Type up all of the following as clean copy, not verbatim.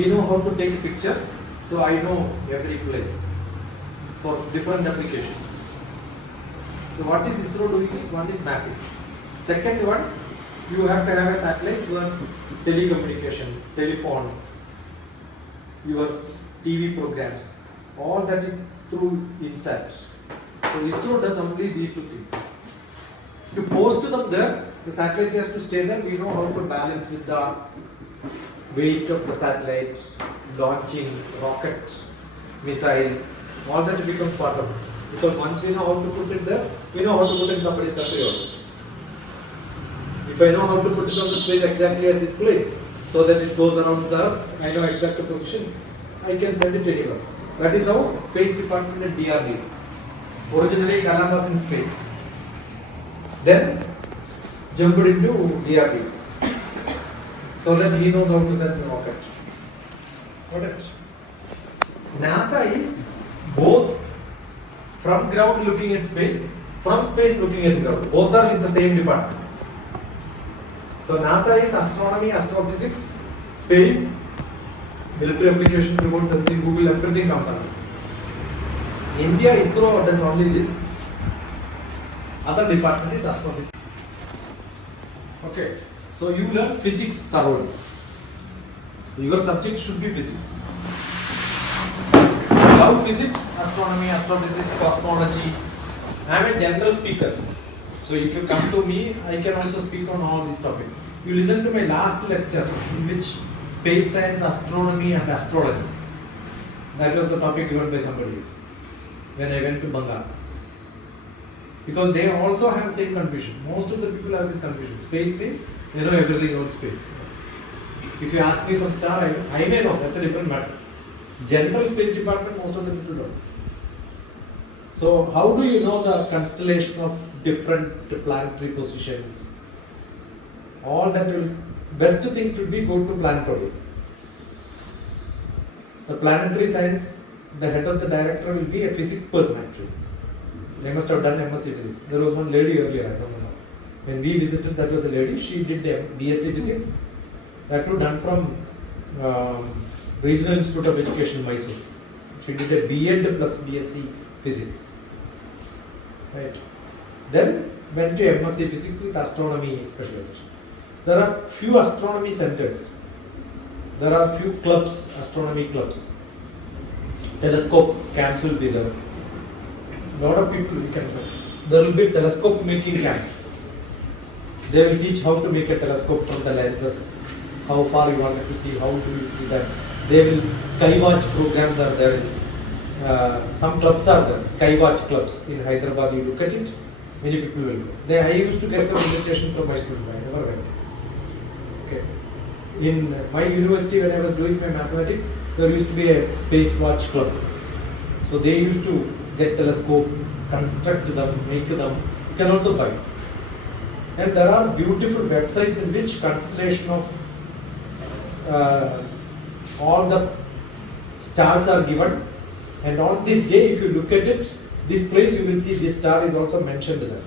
he know how to take a picture, so I know every place for different applications. So what is ISRO doing is, one is mapping. Second one, you have to have a satellite for telecommunication, telephone, your TV programs, all that is through INSAT. So ISRO does only these two things. To post them there, the satellite has to stay there. We know how to balance with the weight of the satellite, launching, rocket, missile, all that becomes part of it. Because once we know how to put it there, we know how to put it in somebody's country also. If I know how to put it on the space exactly at this place, so that it goes around the earth, I know exact position, I can send it anywhere. That is how Space Department and DRDO. Originally Kalam was in space. Then jumped into DRDO. So that he knows how to send the rocket. Got it? NASA is both from ground looking at space, from space looking at ground. Both are in the same department. So NASA is astronomy, astrophysics, space, military application, remote sensing, Google, everything comes under. India, ISRO does only this. Other department is astrophysics. Okay, so you learn physics thoroughly. Your subject should be physics. I love physics, astronomy, astrophysics, cosmology. I am a general speaker. So if you come to me, I can also speak on all these topics. You listen to my last lecture, in which space science, astronomy and astrology. That was the topic given by somebody else when I went to Bengal. Because they also have the same confusion. Most of the people have this confusion. Space means they know everything about space. If you ask me some star, I may know, that's a different matter. General space department, most of the people don't. So how do you know the constellation of different planetary positions? All that will, best thing should be go to planetary. The planetary science, the head of the director will be a physics person actually. They must have done MSc physics. There was one lady earlier, I don't know. When we visited, that was a lady, she did BSc physics. That was done from Regional Institute of Education, Mysore. She did a B.Ed plus BSc physics. Right. Then went to MSc physics with astronomy specialization. There are few astronomy centers. There are few clubs, astronomy clubs. Telescope camps will be there. Lot of people you can. There will be telescope making camps. They will teach how to make a telescope from the lenses, how far you wanted to see, how do you see that. They will skywatch programs are there. Some clubs are there, skywatch clubs in Hyderabad. You look at it, many people will go. I used to get some invitation from my students. I never went. Okay. In my university, when I was doing my mathematics, there used to be a space watch club. So they used to get telescope, construct them, make them. You can also buy. And there are beautiful websites in which constellation of all the stars are given. And on this day, if you look at it, this place you will see this star is also mentioned there.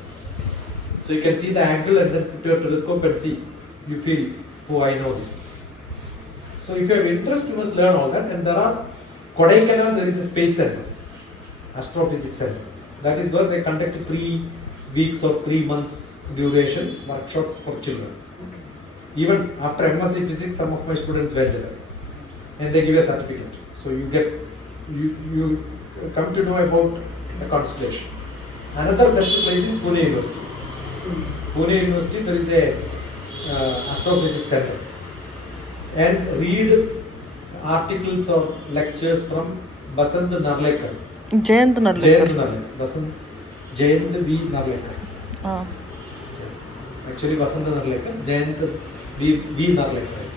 So you can see the angle and then put your telescope and see. You feel, oh, I know this. So if you have interest, you must learn all that. And there are, Kodaikanal, there is a space center, astrophysics center. That is where they conduct 3 weeks or 3 months duration workshops for children. Even after MSc physics, some of my students went there. And they give a certificate. So you get, you come to know about the constellation. Another best place is Pune University. Pune University, there is a astrophysics center. And read articles or lectures from Basant Narlekar. Jayant Narlekar. Jayant V. Narlekar. Actually, Basant Narlekar, Jayant V. Narlekar.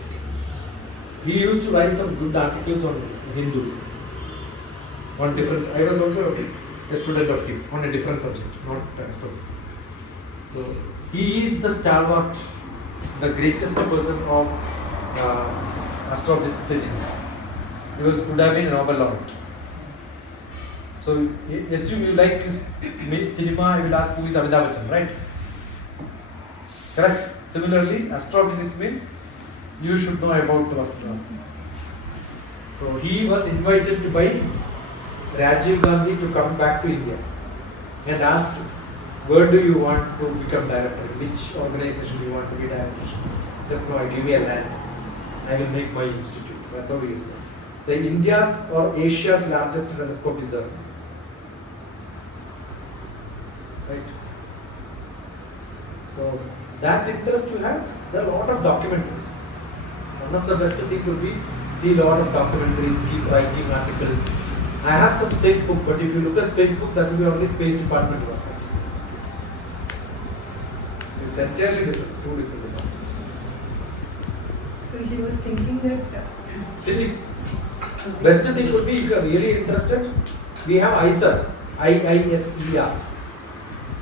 He used to write some good articles on Hindu. On different, I was also a student of him on a different subject, not astrophysics. So he is the stalwart, the greatest person of astrophysics in India. He would have been a Nobel laureate. So assume you like his cinema, I will ask who is Amitabh Bachchan, right? Correct. Similarly, astrophysics means you should know about Vasudha. So he was invited by Rajiv Gandhi to come back to India and asked, where do you want to become director? Which organization do you want to be director? He said, no, give me a land. I will make my institute. That's how he is. The India's or Asia's largest telescope is Dharma. Right? So that interest you have, there are a lot of documentaries. One of the best thing would be see a lot of documentaries, keep writing articles. I have some Facebook, but if you look at Facebook, that will be only space department work. It's entirely different, two different departments. So she was thinking that Physics. Best thing would be if you are really interested, we have ISR, IISER,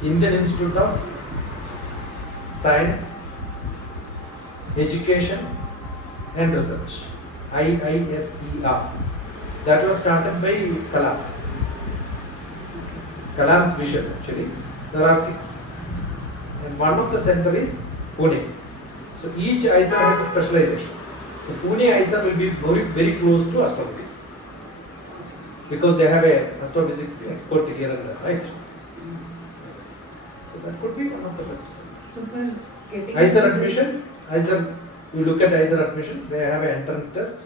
Indian Institute of Science, Education and Research, IISER. That was started by Kalam. Kalam's vision actually. There are 6. And one of the center is Pune. So each ISR has a specialization. So Pune ISR will be very close to astrophysics. Because they have a astrophysics expert here and there, right? So that could be one of the best. So for getting ISR admission, you look at ISR admission, they have an entrance test.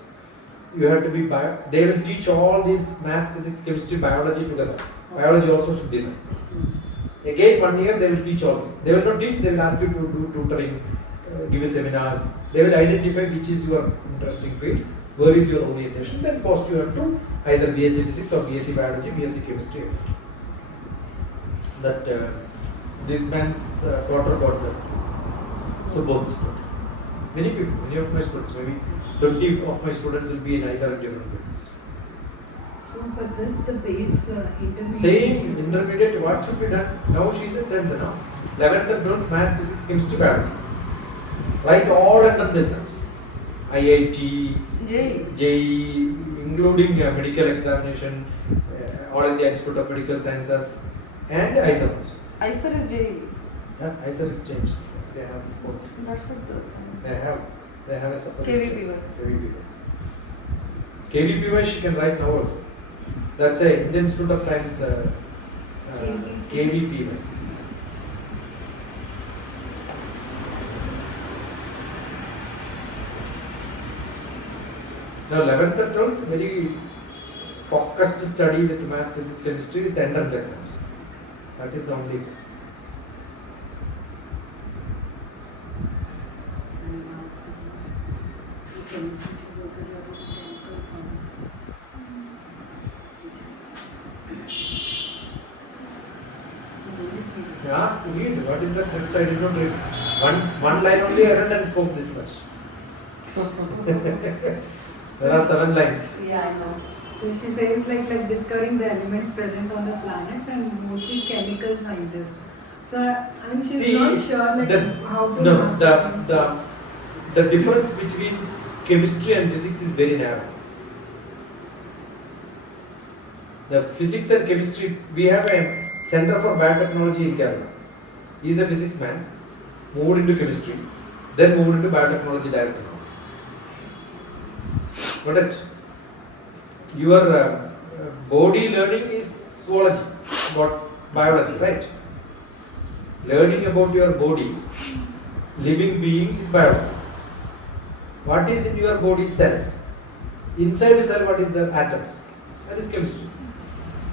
You have to be they will teach all these maths, physics, chemistry, biology together. Biology also should be there. Again 1 year they will teach all this. They will not teach, they will ask you to do tutoring, give you seminars. They will identify which is your interesting field, where is your orientation, then post you up to either BSc Physics or BSc Biology, BSc Chemistry, etc. That this man's daughter got that. So both. Many people, many of my students, maybe 20 of my students will be in ISR at different places. So for this, the base intermediate. Same intermediate, what should be done? Now she is at 10th now. 11th and 12th, maths, physics, chemistry, biology. Write all entrance exams. IIT, JEE, including medical examination, All India Institute of Medical Sciences, and ISRO. ISRO is JEE. Yeah, ISRO is changed. They have both. That's what those. They have a separate. KVPY. KVPY she can write now also. That's a Indian Institute of Science. KVPY. Now 11th and 12th, very focused study with maths, physics, chemistry with entrance exams. That is the only. Ask, read. What is the text? I did not read. One line only I read and spoke this much. There are 7 lines. Yeah, I know. So she says like discovering the elements present on the planets and mostly chemical scientists. So I mean she's not sure how to. No, the difference between chemistry and physics is very narrow. The physics and chemistry, we have a Center for Biotechnology in Kerala. He is a physics man, moved into chemistry, then moved into biotechnology director. But your body learning is zoology, about biology, right? Learning about your body, living being is biology. What is in your body? Cells. Inside the cell, what is the atoms? That is chemistry.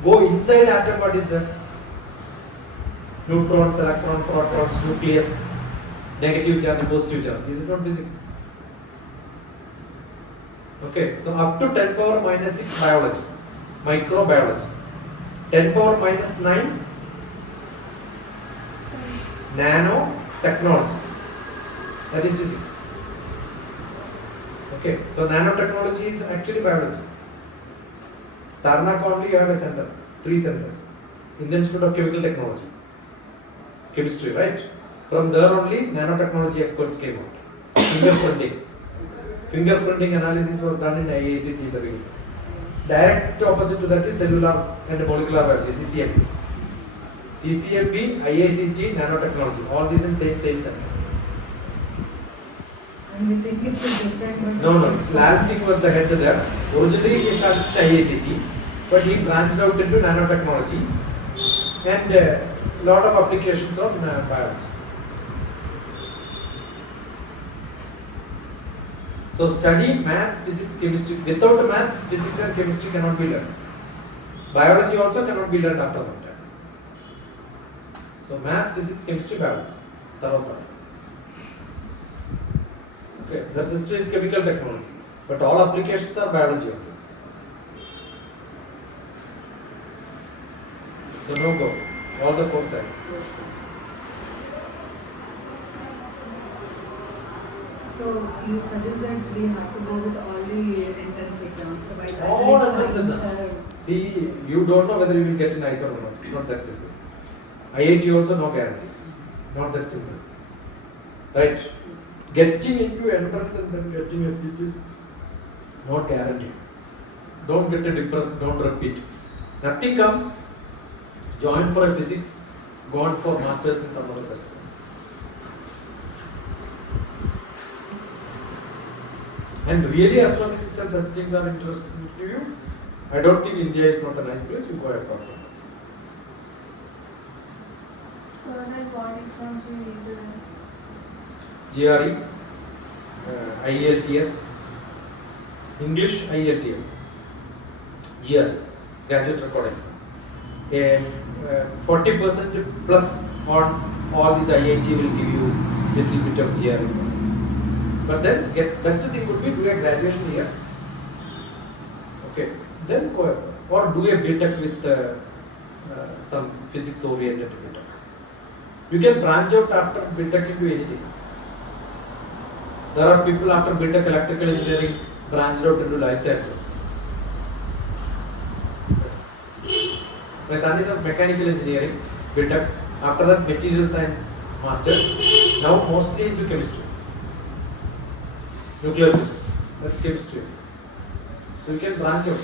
Go inside atom, what is the neutrons, electrons, protons, nucleus, negative charge, positive charge. Is it not physics? Okay, so up to 10 power minus 6 biology, microbiology. 10 power minus 9 nanotechnology. That is physics. Okay, so nanotechnology is actually biology. Dharma only you have a center, 3 centers. Indian Institute of Chemical Technology. Chemistry, right? From there only nanotechnology experts came out. Fingerprinting. Fingerprinting analysis was done in IIST in the beginning. Direct opposite to that is cellular and molecular biology, CCMB. CCMB, IICT, nanotechnology. All these in the same center. And we think it's a different, but No, Lal Singh was the head there. Originally he started at IICT, but he branched out into nanotechnology and lot of applications of biology. So study maths, physics, chemistry. Without maths, physics and chemistry cannot be learned. Biology also cannot be learned after some time. So maths, physics, chemistry, biology. Tarota. Okay, the history is chemical technology, but all applications are biology only. So no go. All the four sciences. So you suggest that we have to go with all the entrance exams. So by that All time, entrance science exams. See, you don't know whether you will get an ISRO or not. It's not that simple. IIT also no guarantee. Not that simple. Right? Getting into entrance and then getting a seat is not guaranteed. Don't get depressed, don't repeat. Nothing comes, join for a physics, go on for masters in some other courses. And really astrophysics and such things are interesting to you. I don't think India is not a nice place, you go abroad somewhere. Then what exams we need to do? GRE, IELTS, English IELTS, GRE, graduate record exam. 40% plus on all these IIT will give you little bit of GRE. But then best thing would be do a graduation here. Okay, then go ahead. Or do a BTech with some physics oriented BTech. You can branch out after BTech into anything. There are people after BTech electrical engineering branched out into life science also. My son is a mechanical engineering BTech. After that material science masters. Now mostly into chemistry. Nuclear physics. That's chemistry. So you can branch out.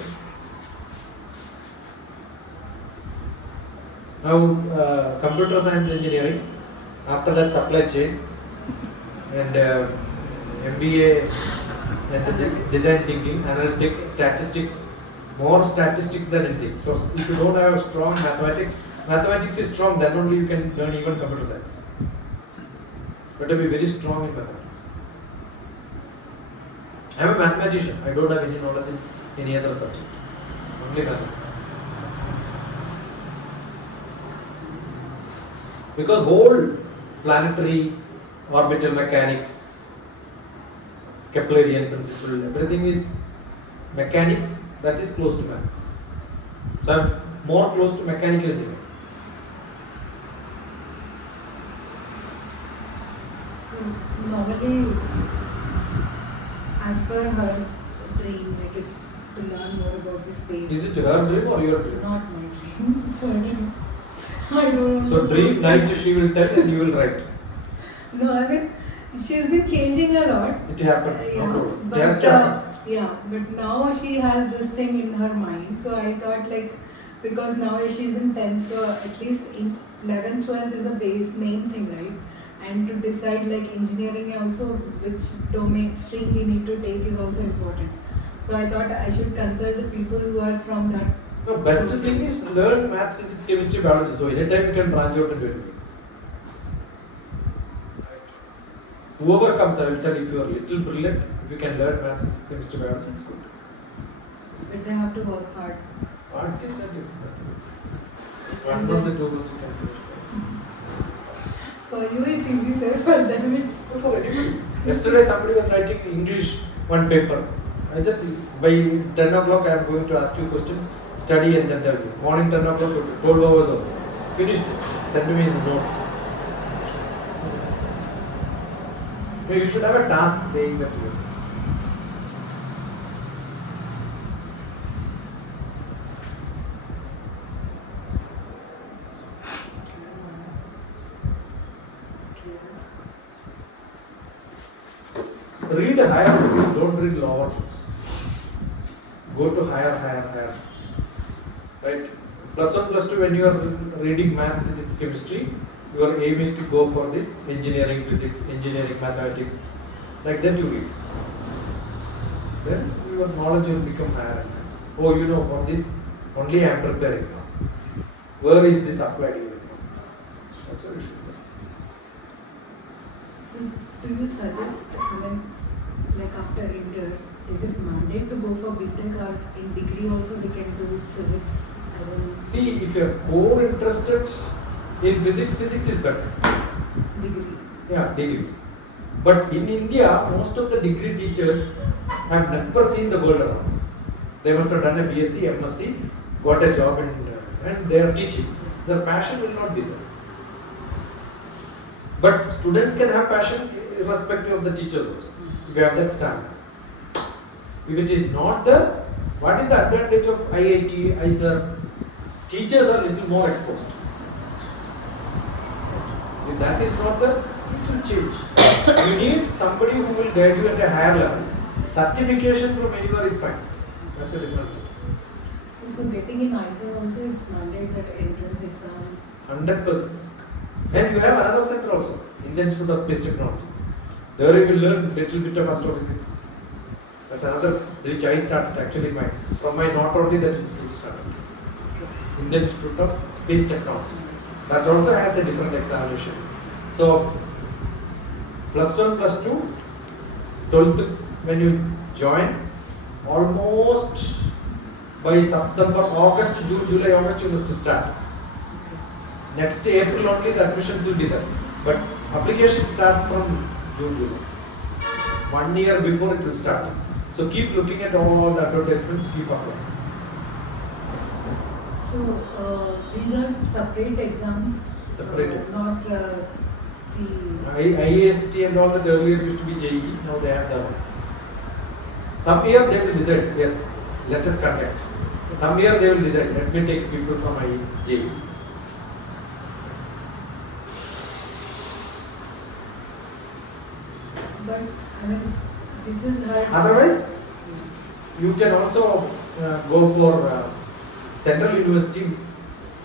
Now computer science engineering. After that supply chain and MBA and design thinking, analytics, statistics, more statistics than anything. So if you don't have strong mathematics, mathematics is strong, then only you can learn even computer science. You have to be very strong in mathematics. I am a mathematician. I don't have any knowledge in any other subject. Only mathematics. Because whole planetary, orbital mechanics, Keplerian principle, everything is mechanics that is close to maths. So I am more close to mechanical engineering. So normally, as per her dream, like it's to learn more about the space. Is it her dream or your dream? Not my dream. It's her dream. I don't know. So dream night she will tell and you will write. No, I mean, she's been changing a lot. It happens. Yeah, No problem. but, Just happen. yeah, but now she has this thing in her mind. So I thought like, because now she's in 10th, so at least in 11th, 12th is a main thing, right? And to decide like engineering also, which domain stream we need to take is also important. So I thought I should consult the people who are from that. No, best thing is to learn maths, physics, chemistry, biology. So anytime you can branch out and do it. Whoever comes, I will tell if you are little brilliant, if you can learn maths, physics, chemistry, biology, it's good. But they have to work hard. What is that? It's nothing. It's One just of the that 2 months you can finish. for you it's easy, sir. For them it's. For anybody. Yesterday somebody was writing English one paper. I said by 10 o'clock I am going to ask you questions, study and then tell me. Morning 10 o'clock, 12 hours old. Finished. Send me the notes. No, you should have a task saying that yes. Read higher books, don't read lower books. Go to higher books. Right? Plus 1, plus 2, when you are reading maths, physics, chemistry, your aim is to go for this engineering, physics, engineering, mathematics, Like that you read. Then your knowledge will become higher. Oh, you know, for this only I am preparing now. Where is this applied even now? That's what you should do. So, do you suggest, like after inter, is it mandate to go for BTech or in degree also we can do physics? See, if you are more interested in physics, physics is better. Degree. Yeah, degree. But in India, most of the degree teachers have never seen the world around. They must have done a BSc, MSc, got a job and they are teaching. Their passion will not be there. But students can have passion irrespective of the teachers also. If you have that standard. If it is not there, what is the advantage of IIT, ISRO? Teachers are little more exposed. If that is not there, it will change. You need somebody who will guide you at a higher level. Certification from anywhere is fine. That's a different thing. So for getting in ISRO also it's mandate that entrance exam. 100%. And you have another center also, Indian Institute of Space Technology. There you will learn little bit of astrophysics. That's another which I started actually from my not only that institute started. Indian Institute of Space Technology. That also has a different examination. So +1, +2, 12th when you join, almost by September, August, June, July, August you must start. Next April only the admissions will be there. But application starts from June, July. 1 year before it will start. So keep looking at all the advertisements, keep applying. So these are separate exams. Separate exams. Not the. IAST and all that earlier used to be JEE, now they have Dharma. Some year they will decide, yes, let us conduct. Some year they will decide, let me take people from JEE. But this is hard. Otherwise, you can also go for Central University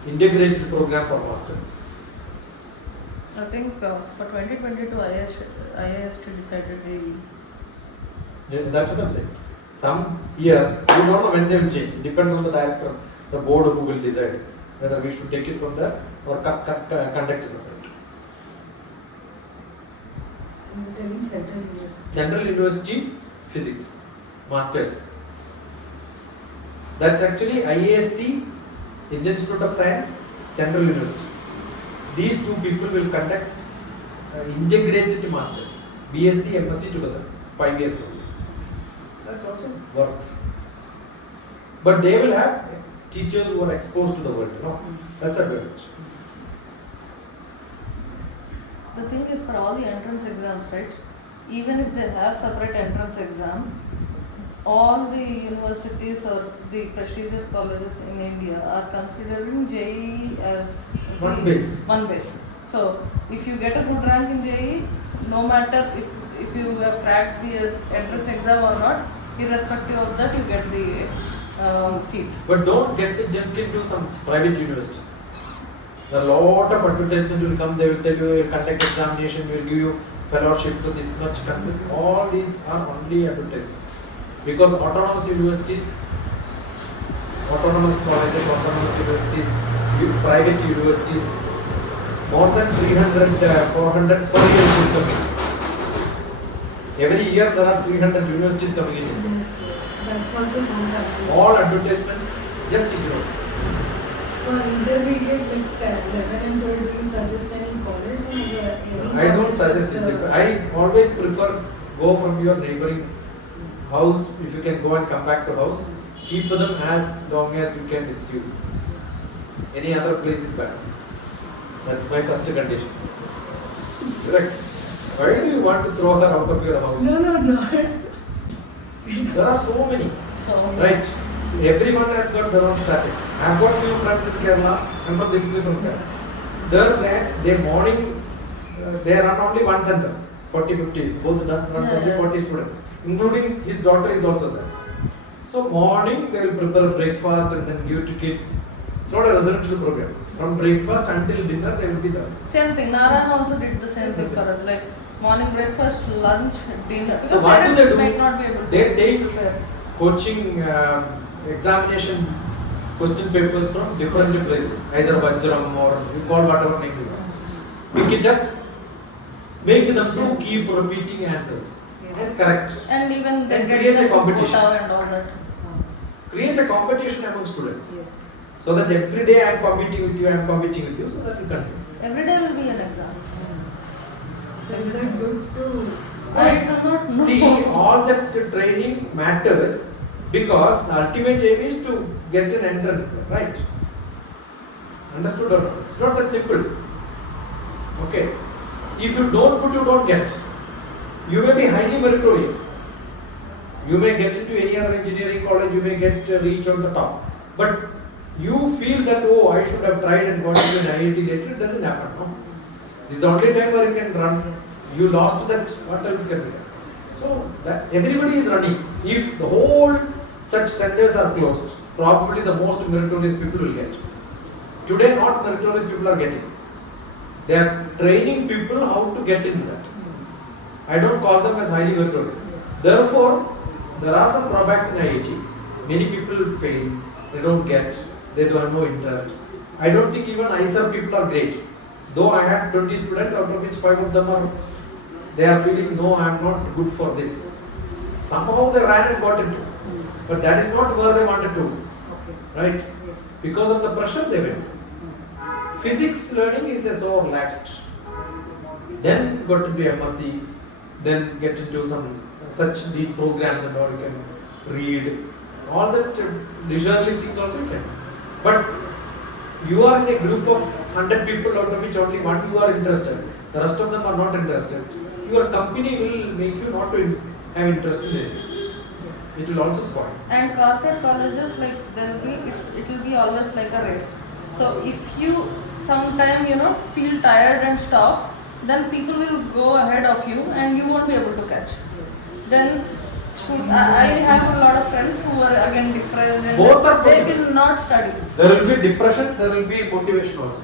integrated program for masters. I think for 2022 IIST decided That's what I'm saying. Some year, you don't know when they will change. It depends on the director, the board who will decide whether we should take it from there or conduct a separate. So you're telling Central University. Central University Physics Masters. That's actually IASC, Indian Institute of Science, Central University. These two people will conduct integrated masters, BSc, MSc together, 5 years only. That's also worth. But they will have teachers who are exposed to the world, That's advantage. The thing is, for all the entrance exams, right? Even if they have separate entrance exam, all the universities or the prestigious colleges in India are considering JEE as One base. One base. So, if you get a good rank in JEE, no matter if you have cracked the entrance exam or not, irrespective of that, you get the seat. But don't get to jump into some private universities. There are a lot of advertisements will come, they will tell you, conduct examination, we will give you fellowship to this much concept. All these are only advertisements. Because autonomous universities, autonomous colleges, autonomous universities, private universities, more than 300, 400 per year is coming. Every year there are 300 universities coming in India. That's also not All advertisements, just ignore. For intermediate, like 11 and 12, do you suggest any college or any I don't college suggest with, it. I always prefer go from your neighboring house. If you can go and come back to house, keep them as long as you can with you. Any other place is better. That's my first condition. Correct. Why do you want to throw her out of your house? No, not. There are so many. So, Right. Everyone has got their own strategy. I have got few friends in Kerala. I'm from basically from Kerala. Their morning, they run only one center, 40-50. So both runs only 40 students, including his daughter is also there. So morning they will prepare breakfast and then give to kids. It's not a residential program. From breakfast until dinner they will be there. same thing. Narayan also did the same thing for us. Like morning breakfast, lunch, dinner. Because So what do parents they do? might not be able to They take prepare. coaching examination question papers from different places, either Vajram or you call whatever name you want. Pick it up, make them to keep repeating answers and correct. And even they And get create a the competition. quota and all that. Create a competition among students. Yes. So that every day I am competing with you, I am competing with you, so that will continue. Every day will be an exam. So is that good to? I do not know. See, all that training matters because the ultimate aim is to get an entrance, right? Understood or not? It's not that simple. Okay. If you don't put, you don't get. You may be highly meritorious. You may get into any other engineering college, you may get reach on the top. But you feel that, oh, I should have tried and got into an IIT later, it doesn't happen, no? This is the only time where you can run. You lost that, what else can be done? So, that everybody is running. If the whole such centers are closed, probably the most meritorious people will get. Today, not meritorious people are getting. They are training people how to get into that. I don't call them as highly meritorious. Therefore, there are some drawbacks in IIT. Many people fail, they don't get, they don't have no interest. I don't think even ISRO people are great. Though I had 20 students, out of which 5 of them are, they are feeling, no, I am not good for this. Somehow they ran and got into. But that is not where they wanted to. Okay. Right? Yes. Because of the pressure they went. Physics learning is so relaxed. Then got into MSc, then get into some such these programs and all you can read. All that leisurely things also you can. But you are in a group of 100 people out of which only one you are interested. The rest of them are not interested. Your company will make you not to have interest in it. It will also spoil. And corporate colleges, like it will be always like a race. So if you sometime feel tired and stop, then people will go ahead of you and you won't be able to catch. Then I have a lot of friends who are again depressed and Both are they possible. will not study. There will be depression, there will be motivation also.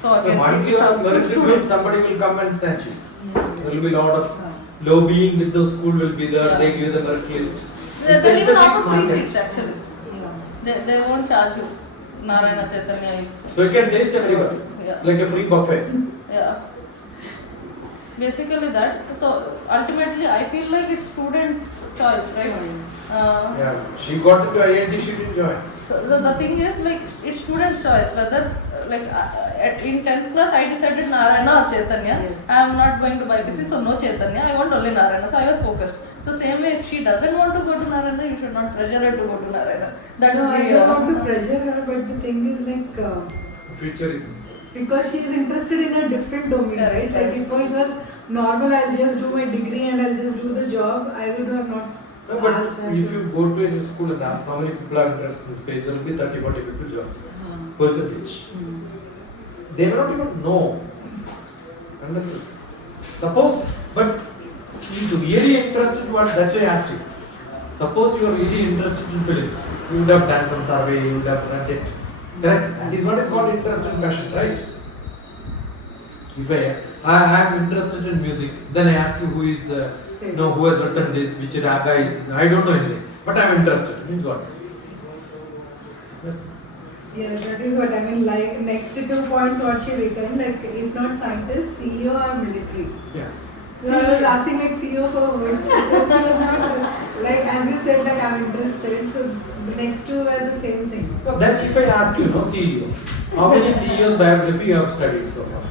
So again, Once this you is are up to very good, students. somebody will come and snatch you. There will be a lot of lobbying with the school will be there, Yeah. they give the merit list. They'll even offer free market. seats actually. Yeah. They won't charge you. Narayana Chaitanya. So you can taste everywhere. Yeah. It's like a free buffet. Yeah. Basically that. So ultimately, I feel like it's students' choice, right? Yeah, she got into IIT, she didn't join. So the thing is, like, it's students' choice. Whether in 10th class, I decided Narayana or Chaitanya. Yes. I am not going to BPC, so no Chaitanya. I want only Narayana. So I was focused. So same way, if she doesn't want to go to Narayana, you should not pressure her to go to Narayana. That No, would I be. don't want to pressure her, but the thing is like Future is. because she is interested in a different domain, right? Correct. Like if it was normal, I'll just do my degree and I'll just do the job. I would have not. No, but asked her if to- you go to a new school and ask how many people are interested in this space, there will be 30-40 people join. Uh-huh. Percentage. Hmm. They may not even know. Understood? Suppose, but if you really interested in what, that's why I asked you. Suppose you are really interested in films, you would have done some survey, you would have read it. Correct? That is what is called interest and passion, right? If I am interested in music, then I ask you who is, who has written this, which raga is this. I don't know anything, but I am interested. Means what? Yeah, that is what I mean. Like next 2 points, what she written, like if not scientist, CEO or military. Yeah. So I was asking like CEO for which, then she was not like as you said like I'm interested. So the next two were the same thing. No, then if I ask you, CEO, how many CEOs biography you have studied so far?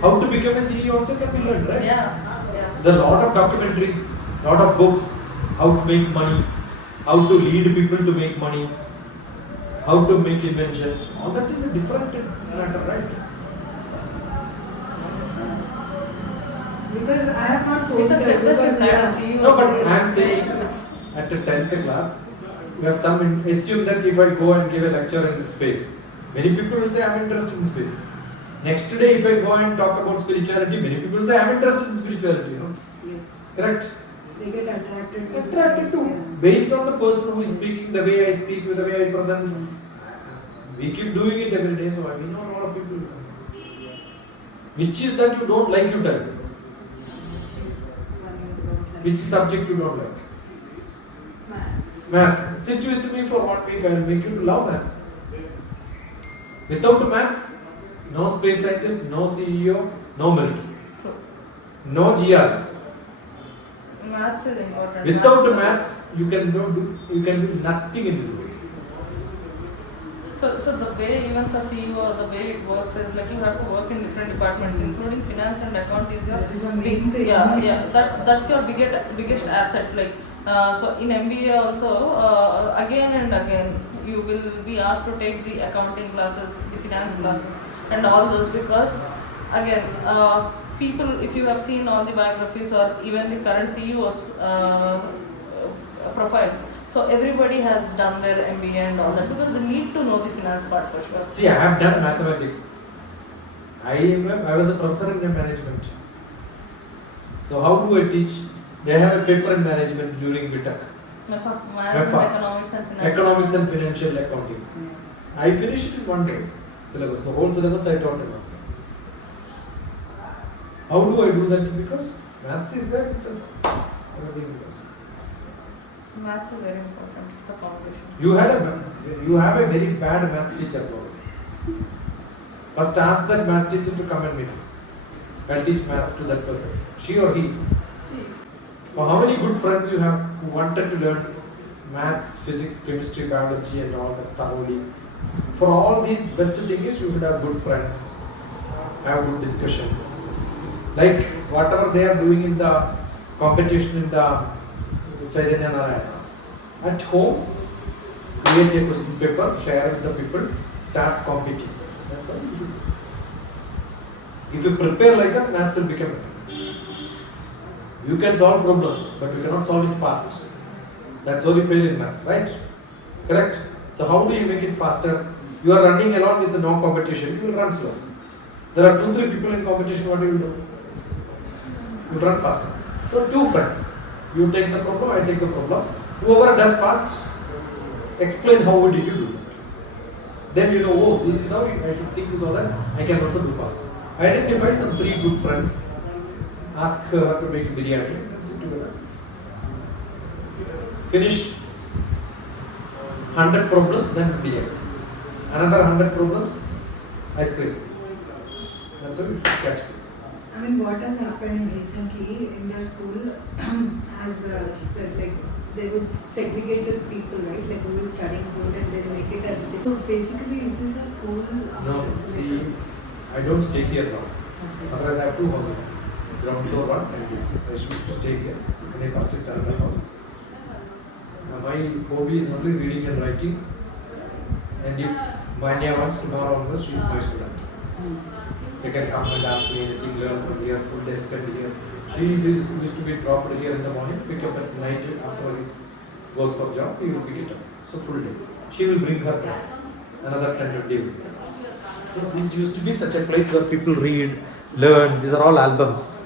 How to become a CEO also can be learned, right? Yeah. There are a lot of documentaries, lot of books, how to make money, how to lead people to make money, how to make inventions. All that is a different matter, right? Because I have not It's a posted step-by-step plan, CEO. No, but I am saying at the 10th class, we have some assume that if I go and give a lecture in space, many people will say I am interested in space. Next day, if I go and talk about spirituality, many people will say I am interested in spirituality. Yes. Correct? They get attracted. Attracted to, Yeah. based on the person who is speaking, the way I speak, with the way I present. We keep doing it every day, so I know a lot of people. Which is that you don't like, you tell me. Which is one you don't like. Which subject you don't like? Maths. Maths. Sit with me for 1 week, I will make you to love maths. Without maths, no space scientist, no CEO, no military, no GR. Maths is important. Without is- maths, you can do nothing in this world. So the way even for CEO, the way it works is like you have to work in different departments, including finance and account is your That is the main thing. yeah. That's your biggest asset. Like so in MBA also again and again you will be asked to take the accounting classes, the finance classes, and all those because again people, if you have seen all the biographies or even the current CEOs profiles. So everybody has done their MBA and all that because they need to know the finance part for sure. See, I have done mathematics. I was a professor in management. So how do I teach? They have a paper in management during BTech. Management, MEFA. economics and financial. Economics and financial accounting. Yeah. I finished it in 1 day. Syllabus. The whole syllabus I taught in 1 day. How do I do that? Because maths is there because everything is there. Maths is very important. It's a foundation. You have a very bad maths teacher, probably. First ask that maths teacher to come and meet you. I'll teach maths to that person. She or he. See. Or how many good friends you have who wanted to learn maths, physics, chemistry, biology and all that thoroughly. For all these best things, you should have good friends. Have good discussion. Like whatever they are doing in the competition in the Chaitanya Narayana. At home, create a question paper, share it with the people, start competing. That's all you should do. If you prepare like that, maths will become better. You can solve problems, but you cannot solve it fast. That's why you fail in maths, right? Correct? So how do you make it faster? You are running along with no competition, you will run slow. There are 2-3 people in competition, what do? You will run faster. So 2 friends. You take the problem, I take the problem. Whoever does fast, explain how did you do that. Then you know, oh, this is how I should think so that I can also do fast. Identify some 3 good friends. Ask her to make biryani and sit together. Finish 100 problems, then biryani. Another 100 problems, ice cream. That's how you should catch people. I mean, what has happened recently in their school, as she said, like they would segregate the people, right? Like who is studying good and then make it as a. So basically, is this a school? No, it's see, like I don't stay here now. okay. Otherwise, I have 2 houses. Ground floor one and this. I used to stay here. And I purchased another house. Now my hobby is only reading and writing. And if MANYA wants tomorrow onwards, she is my student. They can come and ask me anything, learn from here, full day spend here. She used to be dropped here in the morning, pick up at night after he goes for job, he will pick it up. So full day. She will bring her friends. Another 10-20. So this used to be such a place where people read, learn. These are all albums.